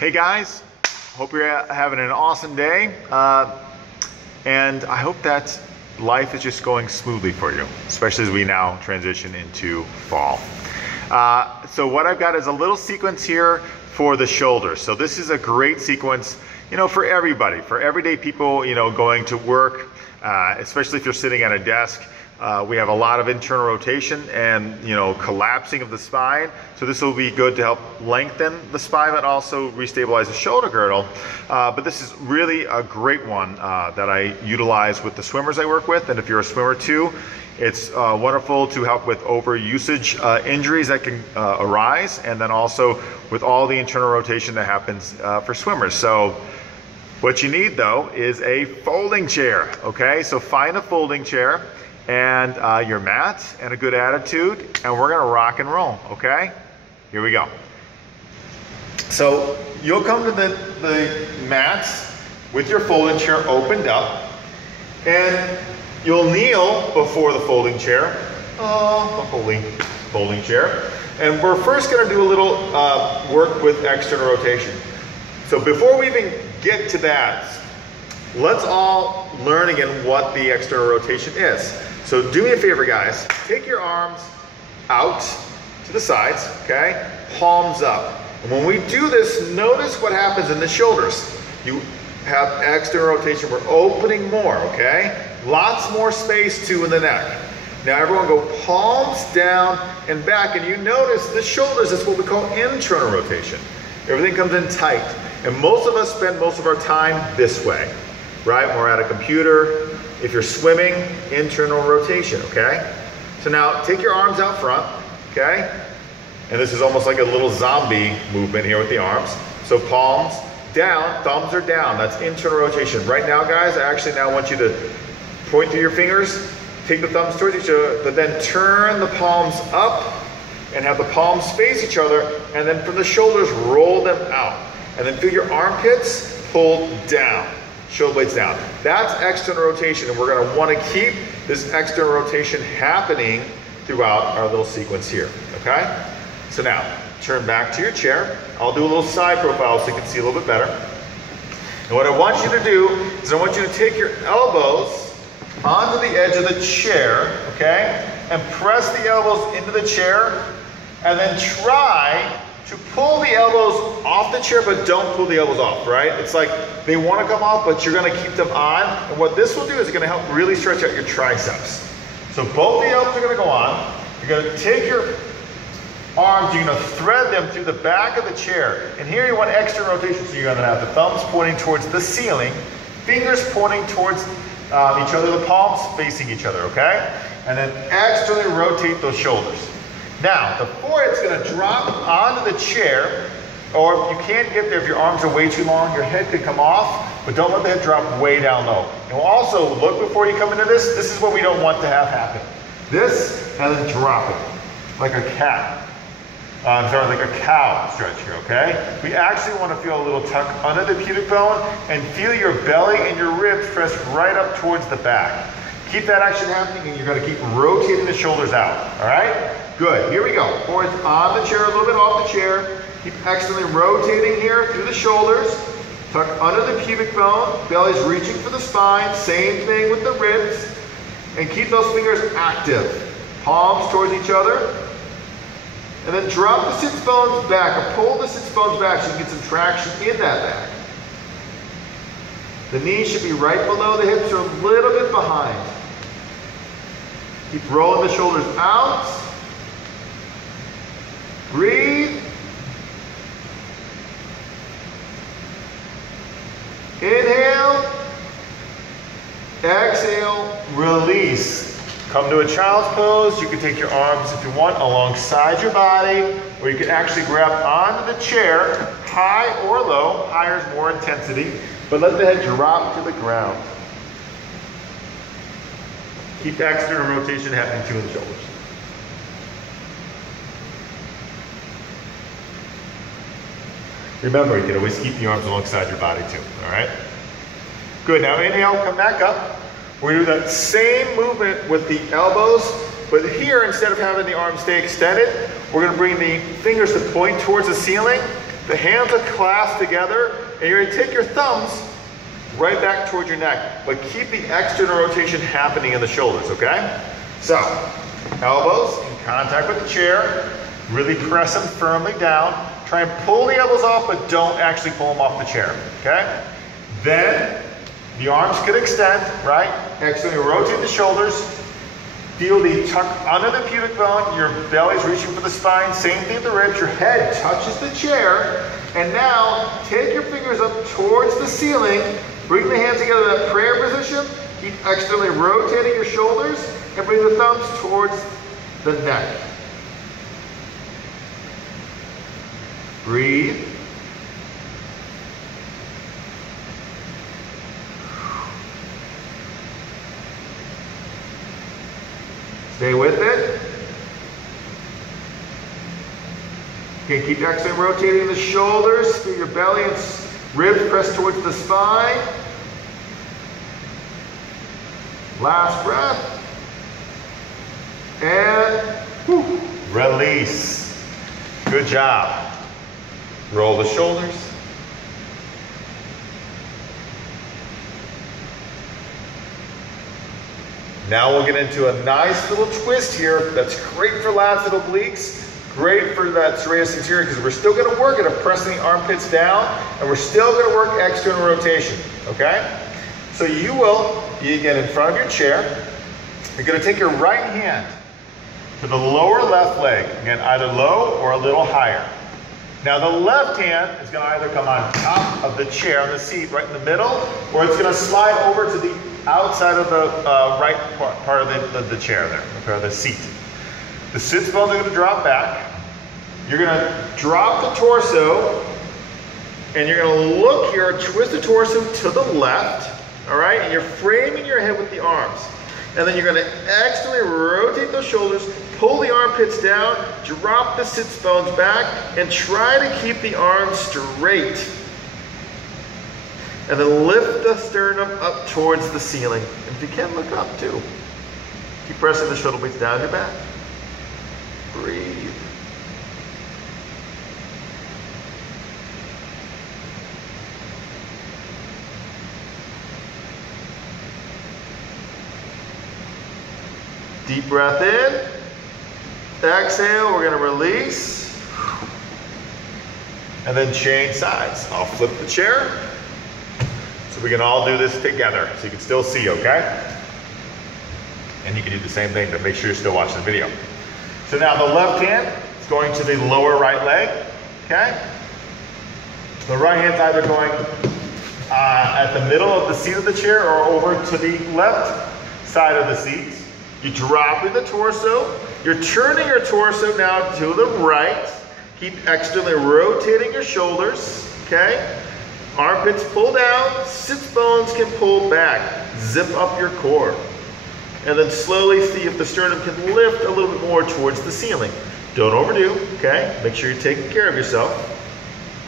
Hey guys, hope you're having an awesome day, and I hope that life is just going smoothly for you, especially as we now transition into fall. So what I've got is a little sequence here for the shoulders. So this is a great sequence, for everybody, for everyday people, going to work, especially if you're sitting at a desk. We have a lot of internal rotation and collapsing of the spine, so this will be good to help lengthen the spine but also restabilize the shoulder girdle. But this is really a great one that I utilize with the swimmers I work with, and if you're a swimmer too, it's wonderful to help with overusage injuries that can arise, and then also with all the internal rotation that happens for swimmers. So what you need though is a folding chair. Okay, so find a folding chair and your mat and a good attitude, and we're gonna rock and roll. Okay, here we go. So you'll come to the mat with your folding chair opened up, and you'll kneel before the folding chair, the holy folding chair, and we're first gonna do a little work with external rotation. So before we even get to that, let's all learn again what the external rotation is. So do me a favor, guys. Take your arms out to the sides, okay? Palms up. And when we do this, notice what happens in the shoulders. You have external rotation. We're opening more, okay? Lots more space too in the neck. Now everyone go palms down and back, and you notice the shoulders is what we call internal rotation. Everything comes in tight. And most of us spend most of our time this way, right? We're at a computer. If you're swimming, internal rotation, okay? So now take your arms out front, okay? And this is almost like a little zombie movement here with the arms. So palms down, thumbs are down. That's internal rotation. Right now, guys, I actually now want you to point through your fingers, take the thumbs towards each other, but then turn the palms up and have the palms face each other, and then from the shoulders, roll them out. And then feel your armpits pull down. Shoulder blades down. That's external rotation, and we're going to want to keep this external rotation happening throughout our little sequence here, okay? So now, turn back to your chair. I'll do a little side profile so you can see a little bit better. And what I want you to do is I want you to take your elbows onto the edge of the chair, okay? And press the elbows into the chair, and then try to pull the elbows off the chair, but don't pull the elbows off, right? It's like they want to come off, but you're going to keep them on. And what this will do is it's going to help really stretch out your triceps. So both the elbows are going to go on. You're going to take your arms, you're going to thread them through the back of the chair. And here you want external rotation, so you're going to have the thumbs pointing towards the ceiling, fingers pointing towards each other, the palms facing each other, okay? And then externally rotate those shoulders. Now, the forehead's going to drop onto the chair, or if you can't get there, if your arms are way too long, your head could come off, but don't let the head drop way down low. And we'll also look before you come into this. This is what we don't want to have happen. This, and then drop it, like a cat. Like a cow stretch here, okay? We actually want to feel a little tuck under the pubic bone and feel your belly and your ribs press right up towards the back. Keep that action happening, and you're going to keep rotating the shoulders out, all right? Good, here we go. Forehead on the chair, a little bit off the chair. Keep externally rotating here through the shoulders. Tuck under the pubic bone. Belly's reaching for the spine. Same thing with the ribs. And keep those fingers active. Palms towards each other. And then drop the sits bones back, or pull the sits bones back so you can get some traction in that back. The knees should be right below the hips or a little bit behind. Keep rolling the shoulders out. Breathe. Inhale. Exhale. Release. Come to a child's pose. You can take your arms, if you want, alongside your body, or you can actually grab onto the chair, high or low. Higher is more intensity, but let the head drop to the ground. Keep external rotation happening too in the shoulders. Remember, you can always keep the arms alongside your body too, all right? Good, now inhale, come back up. We're gonna do that same movement with the elbows, but here, instead of having the arms stay extended, we're gonna bring the fingers to point towards the ceiling, The hands are clasped together, and you're gonna take your thumbs right back towards your neck, but keep the external rotation happening in the shoulders, okay? So, elbows in contact with the chair, really press them firmly down. Try and pull the elbows off, but don't actually pull them off the chair, okay? Then, the arms could extend, right? Externally rotate the shoulders. Feel the tuck under the pubic bone. Your belly's reaching for the spine. Same thing with the ribs. Your head touches the chair. And now, take your fingers up towards the ceiling. Bring the hands together in that prayer position. Keep externally rotating your shoulders. And bring the thumbs towards the neck. Breathe. Stay with it. Okay, keep externally rotating the shoulders. Feel your belly and ribs press towards the spine. Last breath. And release. Good job. Roll the shoulders. Now we'll get into a nice little twist here. That's great for lats and obliques. Great for that serratus anterior because we're still going to work at pressing the armpits down, and we're still going to work external rotation. Okay? So you get in front of your chair. You're going to take your right hand to the lower left leg. Again, either low or a little higher. Now the left hand is going to either come on top of the chair, on the seat, right in the middle, or it's going to slide over to the outside of the right part of the chair there, or the seat. The sits bones are going to drop back. You're going to drop the torso, and you're going to look here, twist the torso to the left, all right? And you're framing your head with the arms. And then you're going to externally rotate those shoulders, pull the armpits down, drop the sits bones back, and try to keep the arms straight. And then lift the sternum up towards the ceiling. If you can, look up too. Keep pressing the shoulder blades down your back. Breathe. Deep breath in. Exhale, we're going to release. And then change sides. I'll flip the chair. So we can all do this together, so you can still see, okay? And you can do the same thing, but make sure you're still watching the video. So now the left hand is going to the lower right leg, okay? The right hand's either going at the middle of the seat of the chair or over to the left side of the seat. You're dropping the torso. You're turning your torso now to the right. Keep externally rotating your shoulders, okay? Armpits pull down, sits bones can pull back. Zip up your core. And then slowly see if the sternum can lift a little bit more towards the ceiling. Don't overdo, okay? Make sure you're taking care of yourself.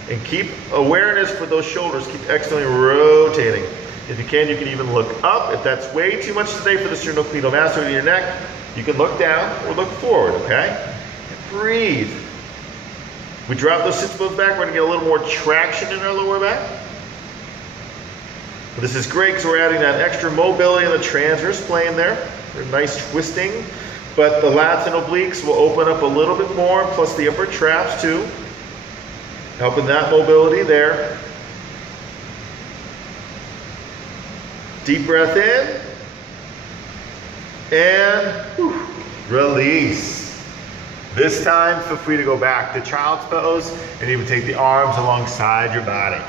And keep awareness for those shoulders. Keep externally rotating. If you can even look up. If that's way too much today for the sternocleidomastoid in your neck, you can look down or look forward, okay? And breathe. We drop those sits bones back. We're going to get a little more traction in our lower back. But this is great because we're adding that extra mobility in the transverse plane there. For nice twisting. But the lats and obliques will open up a little bit more, plus the upper traps too. Helping that mobility there. Deep breath in. And release. This time, feel free to go back to child's pose and even take the arms alongside your body.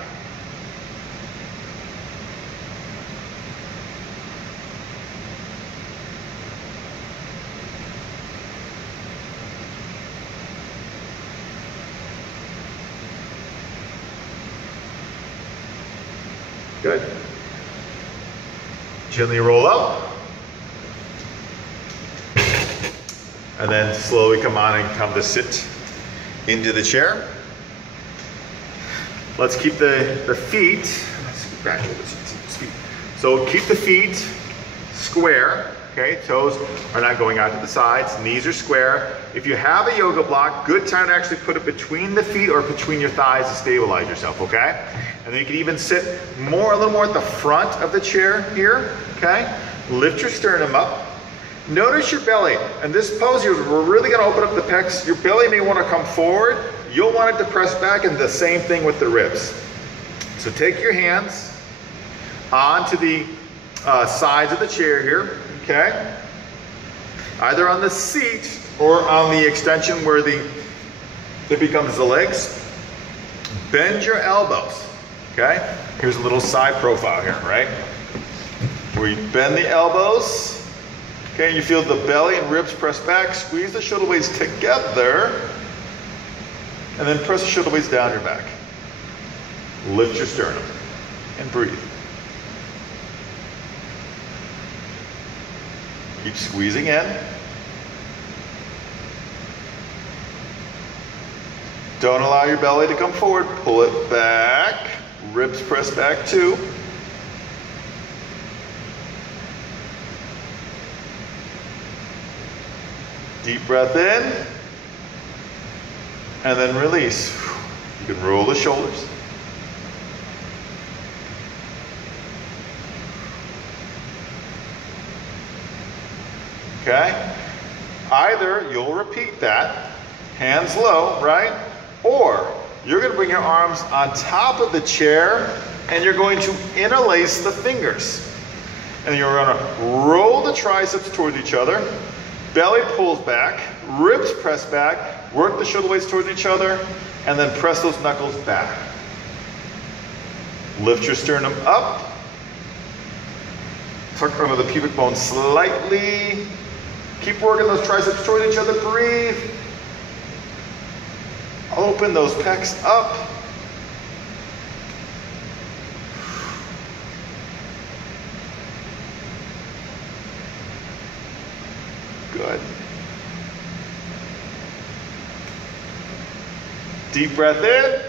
Good. Gently roll up. And then slowly come on and come to sit into the chair. Let's keep the feet, let's go back a little bit. So keep the feet square. Okay, toes are not going out to the sides, knees are square. If you have a yoga block, good time to actually put it between the feet or between your thighs to stabilize yourself, okay? And then you can even sit a little more at the front of the chair here, okay? Lift your sternum up. Notice your belly. In this pose here, we're really gonna open up the pecs. Your belly may wanna come forward. You'll want it to press back, and the same thing with the ribs. So take your hands onto the sides of the chair here, okay? Either on the seat or on the extension where it becomes the legs. Bend your elbows, okay? Here's a little side profile here, right? Where you bend the elbows, okay? You feel the belly and ribs press back, squeeze the shoulder blades together, and then press the shoulder blades down your back. Lift your sternum and breathe. Keep squeezing in. Don't allow your belly to come forward. Pull it back. Ribs press back too. Deep breath in. And then release. You can roll the shoulders. Okay? Either you'll repeat that, hands low, right? Or you're going to bring your arms on top of the chair and you're going to interlace the fingers. And you're going to roll the triceps towards each other. Belly pulls back, ribs press back, work the shoulder blades towards each other, and then press those knuckles back. Lift your sternum up. Tuck under the pubic bone slightly. Keep working those triceps toward each other. Breathe. Open those pecs up. Good. Deep breath in,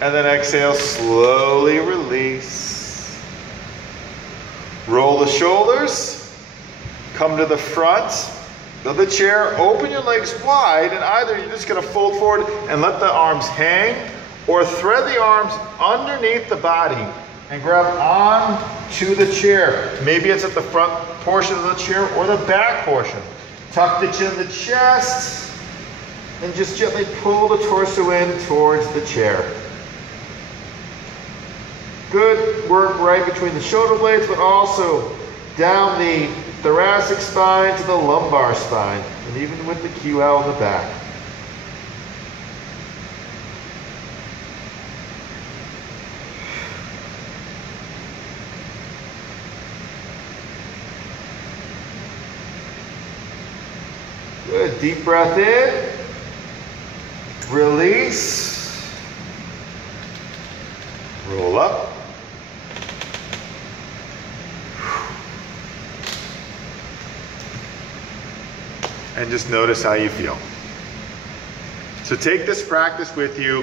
and then exhale, slowly release. Roll the shoulders, come to the front of the chair, open your legs wide, and either you're just gonna fold forward and let the arms hang, or thread the arms underneath the body and grab on to the chair. Maybe it's at the front portion of the chair or the back portion. Tuck the chin in the chest, and just gently pull the torso in towards the chair. Good work right between the shoulder blades, but also down the thoracic spine to the lumbar spine, and even with the QL in the back. Good, deep breath in, release, roll up. And just notice how you feel. So take this practice with you.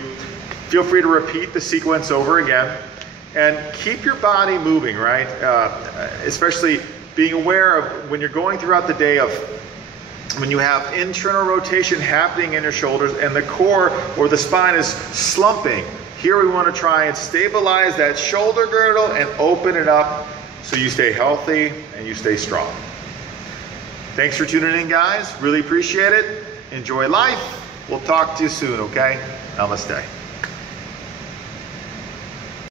Feel free to repeat the sequence over again. And keep your body moving, right? Especially being aware of when you're going throughout the day of when you have internal rotation happening in your shoulders and the core or the spine is slumping. Here we want to try and stabilize that shoulder girdle and open it up so you stay healthy and you stay strong. Thanks for tuning in, guys. Really appreciate it. Enjoy life. We'll talk to you soon, okay? Namaste.